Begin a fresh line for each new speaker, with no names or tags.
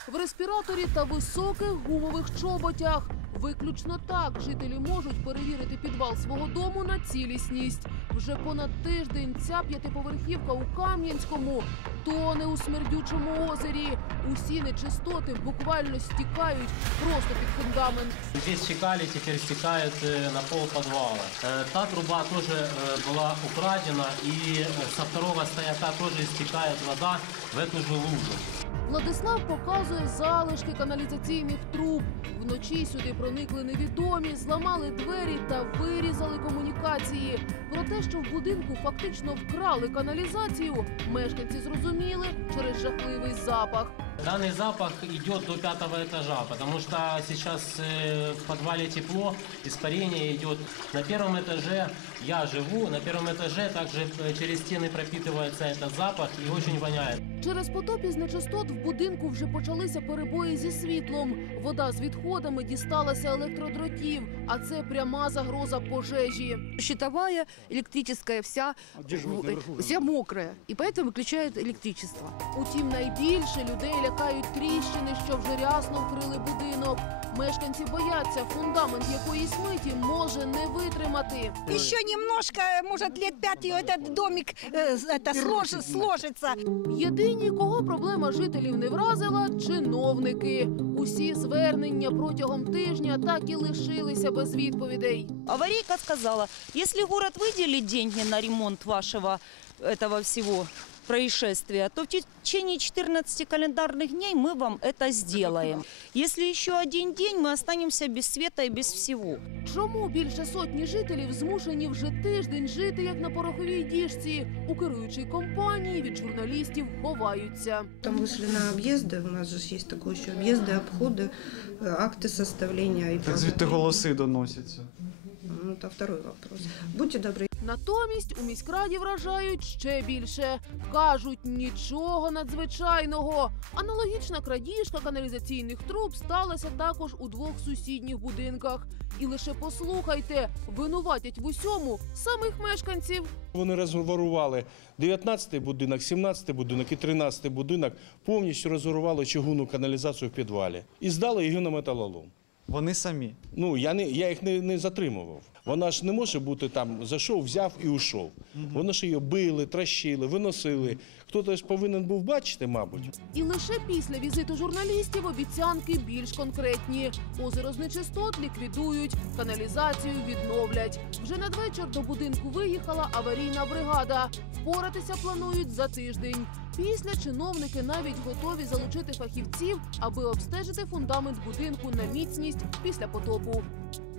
в респіраторі та високих гумових чоботях. Виключно так жителі можуть перевірити підвал свого дому на цілісність. Вже понад тиждень ця п'ятиповерхівка у Кам'янському тоне у смердючому озері. Усі нечистоти буквально стікають просто під фундамент.
Здесь стекали, теперь стекают на пол подвала. Та труба тоже была украдена, и со второго стояка тоже стекает вода в эту же лужу.
Владислав показує залишки каналізаційних труб. Вночі сюди проникли невідомі, зламали двері та вирізали комунікації. Про те, що в будинку фактично вкрали каналізацію, мешканці зрозуміли через жахливий запах.
Данный запах идет до 5-го этажа, потому что сейчас в подвале тепло, испарение идет. На первом этаже я живу, на первом этаже также через стены пропитывается этот запах и очень воняет.
Через потоп із нечистот в будинку вже почалися перебої зі світлом. Вода з відходами дісталася електродротів, а це пряма загроза пожежі.
Щитовая, электрическая, вся мокрая. И поэтому выключают электричество.
Утім, найбільше людей лякають тріщини, що вже рясно вкрили будинок. Мешканці бояться, фундамент якоїсь миті може не витримати.
Еще немножко, может, лет 5, и этот домик сложится.
Єдині, кого проблема жителів не вразила – чиновники. Усі звернення протягом тижня так і лишилися без відповідей.
Аварийка сказала, если город выделит деньги на ремонт вашего этого всего происшествия, то в течение 14 календарных дней мы вам это сделаем. Если еще один день, мы останемся без света и без всего.
Чому більше сотні жителів змушені вже тиждень жити, як на пороховій діжці? У керуючій компанії від журналістів ховаються.
Там вышли на объезды, у нас же есть такое еще объезды, обходы, акты составления.
Так звідти голоси доносяться.
Ну, это второй вопрос. Будьте добры.
Натомість у міськраді вражають ще більше. Кажуть, нічого надзвичайного. Аналогічна крадіжка каналізаційних труб сталася також у 2 сусідніх будинках. І лише послухайте, винуватять в усьому самих мешканців.
Вони розворували 19-й будинок, 17-й будинок і 13-й будинок, повністю розворували чугунну каналізацію в підвалі і здали її на металолом.
Вони самі?
Ну, я їх не затримував. Вона ж не може бути там, зайшов, взяв і ушов. Вони ж її били, трощили, виносили. Хтось ж повинен був бачити, мабуть.
І лише після візиту журналістів обіцянки більш конкретні. Озеро з нечистот ліквідують, каналізацію відновлять. Вже надвечір до будинку виїхала аварійна бригада. Впоратися планують за тиждень. Після чиновники навіть готові залучити фахівців, аби обстежити фундамент будинку на міцність після потопу.